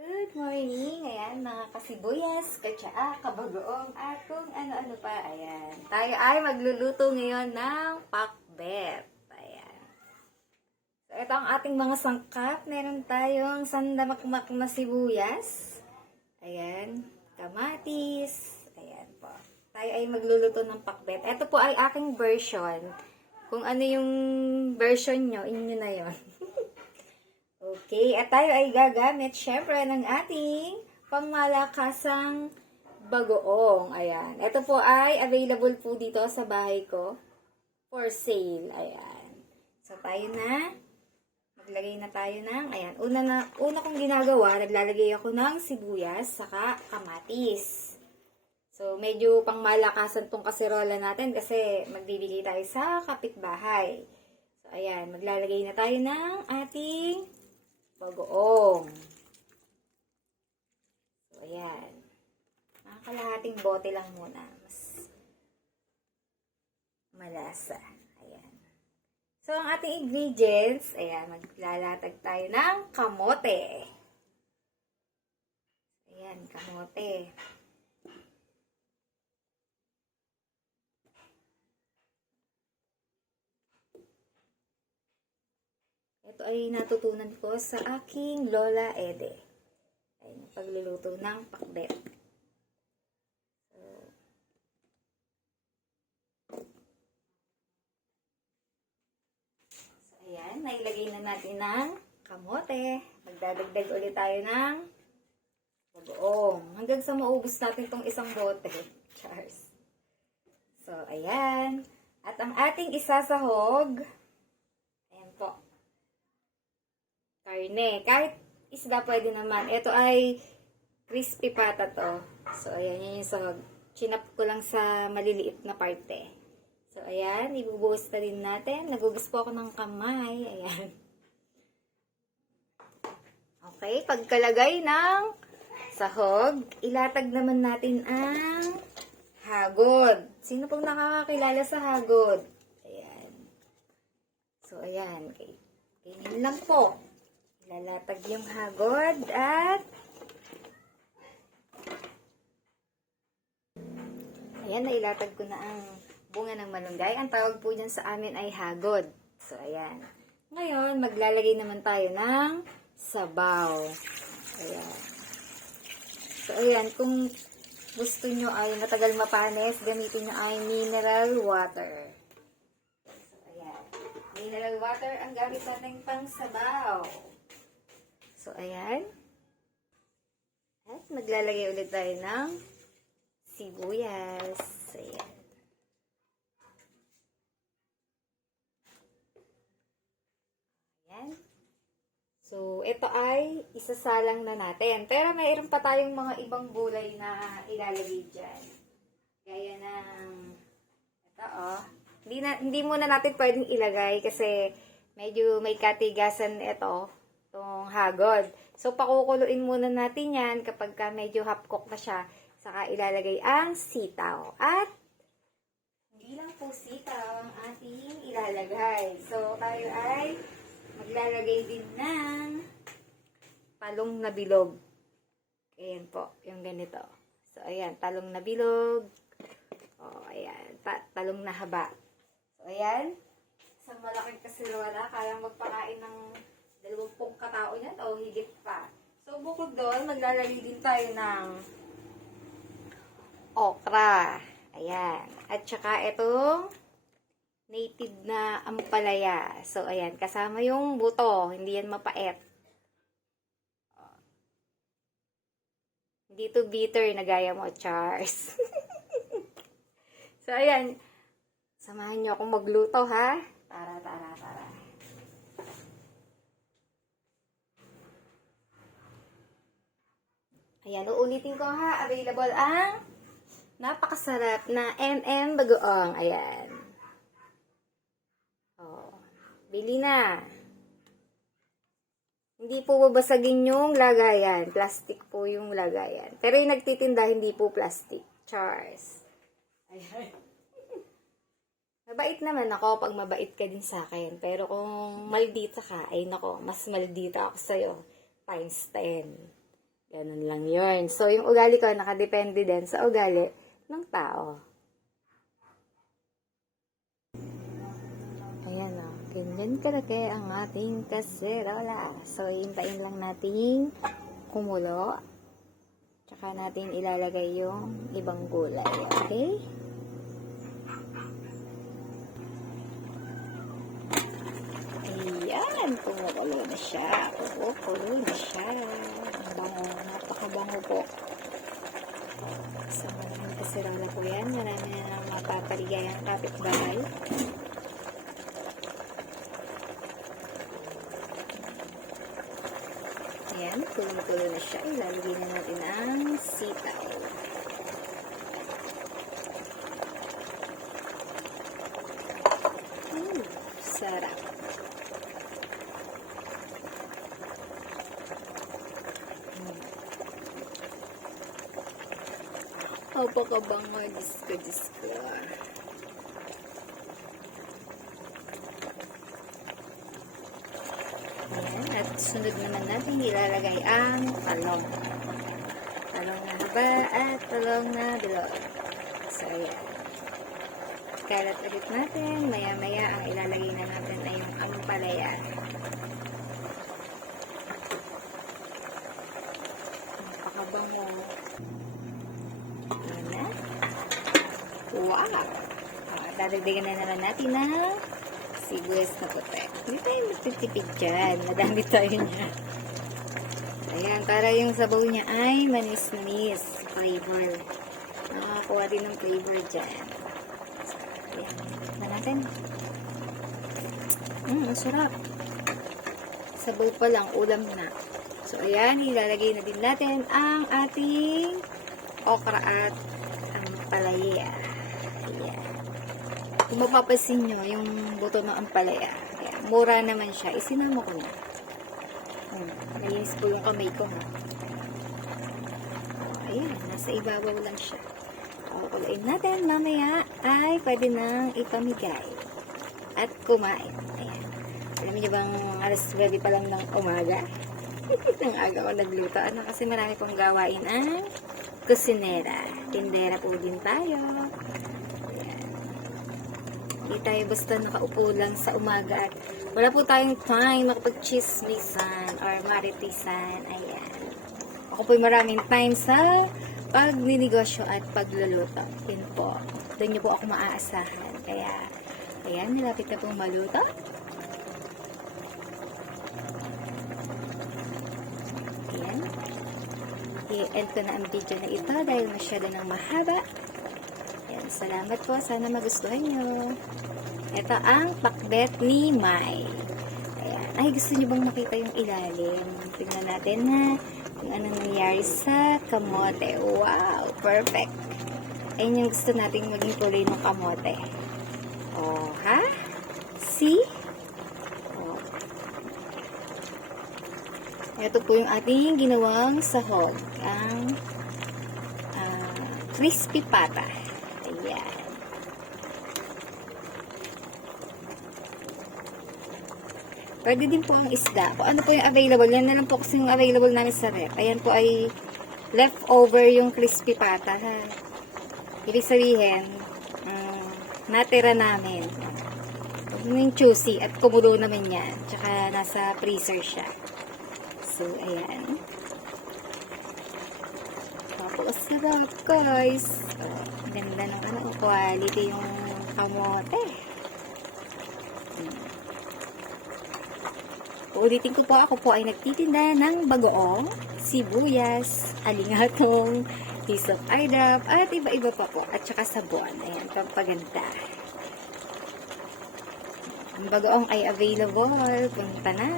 Good morning! Ayan, mga kasibuyas, katsaa, kabagoong, at kung ano-ano pa. Ayan. Tayo ay magluluto ngayon ng pakbet. Ayan. So, ito ang ating mga sangkap. Meron tayong sandamakmak na sibuyas. Ayan. Kamatis. Ayan po. Tayo ay magluluto ng pakbet. Ito po ay aking version. Kung ano yung version nyo, inyo na yon. Okay, at tayo ay gagamit syempre ng ating pangmalakasang bagoong. Ayan. Ito po ay available po dito sa bahay ko for sale. Ayan. So, tayo na. Maglagay na tayo ng, ayan. Una kong ginagawa, naglalagay ako ng sibuyas saka kamatis. So, medyo pangmalakasan tong kaserola natin kasi magbibigay tayo sa kapitbahay. So, ayan. Maglalagay na tayo ng ating bagoong. So, ayan. Mga kalahating bote lang muna. Mas malasa. Ayan. So, ang ating ingredients, ayan, maglalatag tayo ng kamote. Ayan, kamote. Ito ay natutunan ko sa aking Lola Ede. Ayan, pagluluto ng pakbet. So, ayan, nailagay na natin ng kamote. Magdadagdag ulit tayo ng bagoong. Hanggang sa maubos natin itong isang bote. Cheers. So, ayan. At ang ating isasahog, ayan po, karne. Kahit isda pwede naman. Ito ay crispy pata to. So, ayan, yun yung sahog. Chinap ko lang sa maliliit na parte. So, ayan, ibubuhos na din natin. Nagugas po ako ng kamay. Ayan. Okay, pagkalagay ng sahog, ilatag naman natin ang hagod. Sino pong nakakakilala sa hagod? Ayan. So, ayan. Okay. Ganyan lang po. Lalatag yung hagod at ayan, nailatag ko na ang bunga ng malunggay. Ang tawag po dyan sa amin ay hagod. So, ayan. Ngayon, maglalagay naman tayo ng sabaw. Ayan. So, ayan. Kung gusto nyo ay matagal mapanis, gamitin nyo ay mineral water. So, ayan. Mineral water ang gamit natin pang sabaw. So, ayan. At maglalagay ulit tayo ng sibuyas. Ayan. Ayan. So, ito ay isasalang na natin. Pero mayroon pa tayong mga ibang gulay na ilalagay dyan. Gaya ng, ito Hindi muna natin pwedeng ilagay kasi medyo may katigasan ito. Itong hagod. So, pakukuluin muna natin yan kapag medyo half-cook na siya. Saka ilalagay ang sitaw. At, hindi lang po sitaw ang ating ilalagay. So, tayo ay maglalagay din ng talong na bilog. Ayan po, yung ganito. So, ayan, talong na bilog. O, ayan, talong na haba. So, ayan. Sa malaking kasirola, kaya magpakain ng 20 katao niyan o higit pa. So, bukod doon, maglalagay din tayo ng okra. Ayan. At saka itong native na ampalaya. So, ayan. Kasama yung buto. Hindi yan mapait. Hindi to bitter na gaya mo, Charles. So, ayan. Samahan niyo akong magluto, ha? Tara. Ayan, uulitin ko ha. Available ang napakasarap na bagoong. Ayan. Oh, bili na. Hindi po babasagin yung lagayan. Plastic po yung lagayan. Pero yung nagtitinda, hindi po plastic. Charles. Ayan. Mabait naman ako pag mabait ka din sa akin. Pero kung maldita ka, ay nako, mas maldita ako sa'yo. Times 10. Ganun lang yun. So, yung ugali ko, nakadepende din sa ugali ng tao. Ayan o. Ganyan kalaki ang ating kaserola. So, hintayin lang natin kumulo. Tsaka natin ilalagay yung ibang gulay. Okay? Ayan. Kumukulo na siya. Kumukulo na siya. Ang bango. Napakabango po. So, maraming kaserola po yan. Marami na mapapaligay ang kapitbahay. Ayan, kulong-kulo na siya. Ilalagay na natin ang sitaw. Sarap. Napakabango, Diyos ko, Diyos ko. Ayan, at sunod naman natin ilalagay ang talong. Talong na haba at talong na bilog. So, ayan. Kalat ulit natin. Maya-maya ang ilalagay na natin ay yung ampalaya. Napakabango. Ayan na. Wow! Dadagdagan na naman natin na sibuyas na puti. Hindi tayo magtitipid dyan. Madami tayo niya. Ayan, para yung sabaw niya ay manis-manis. Flavor. Nakakakuha din ng flavor dyan. So, ayan. Na natin. Ang sarap. Sabaw pa lang, ulam na. So, ayan, ilalagay na din natin ang ating okra at ampalaya. Ayan. Kung mapapansin nyo, yung buto ng ampalaya, ayan, mura naman siya. Isinama ko na. Nalinis ko yung kamay ko, ha. Ayan, nasa ibabaw lang siya. Kukulain natin, mamaya ay pwede nang ipamigay at kumain. Ayan. Alam niyo bang alas 9 pa lang ng umaga? Ang aga ko nagluto. Ano, kasi marami pong gawain ang kusinera. Tindera po din tayo. Ayan. Hindi tayo basta nakaupo lang sa umaga at wala po tayong time makapag-chismisan or maritisan. Ayan. Ako po'y maraming time sa pagninegosyo at pagluluto. Yun po. Doon niyo po ako maaasahan. Kaya, ayan, nilapit na pong maluto. Ayan. I-end ko na ang video na ito dahil masyado ng mahaba. Ayan, salamat po. Sana magustuhan nyo. Ito ang pakbet ni Mai. Ayan. Ay, gusto niyo bang makita yung ilalim? Tingnan natin na kung ano nangyari sa kamote. Wow! Perfect! Ayun yung gusto nating maging kulay ng kamote. Oh, ha? See? Oh. Ito po yung ating ginawang sahog. Ang crispy pata. Ayan. Pwede din po ang isda. Kung ano po yung available, yan na lang po kasi yung available namin sa ref. Ayan po ay leftover yung crispy pata, ha. Ibig sabihin, natira namin. Yung juicy at kumulo naman yan. Tsaka nasa freezer siya. So, ayan. Tapos, sarap, guys. Oh, ganda ng quality yung kamote. Ulitin ko po, ako po ay nagtitinda ng bagoong, sibuyas, alingatong, piece of idap, at iba-iba pa po. At saka sabon. Ayan, pampaganda. Ang bagoong ay available. Punta na.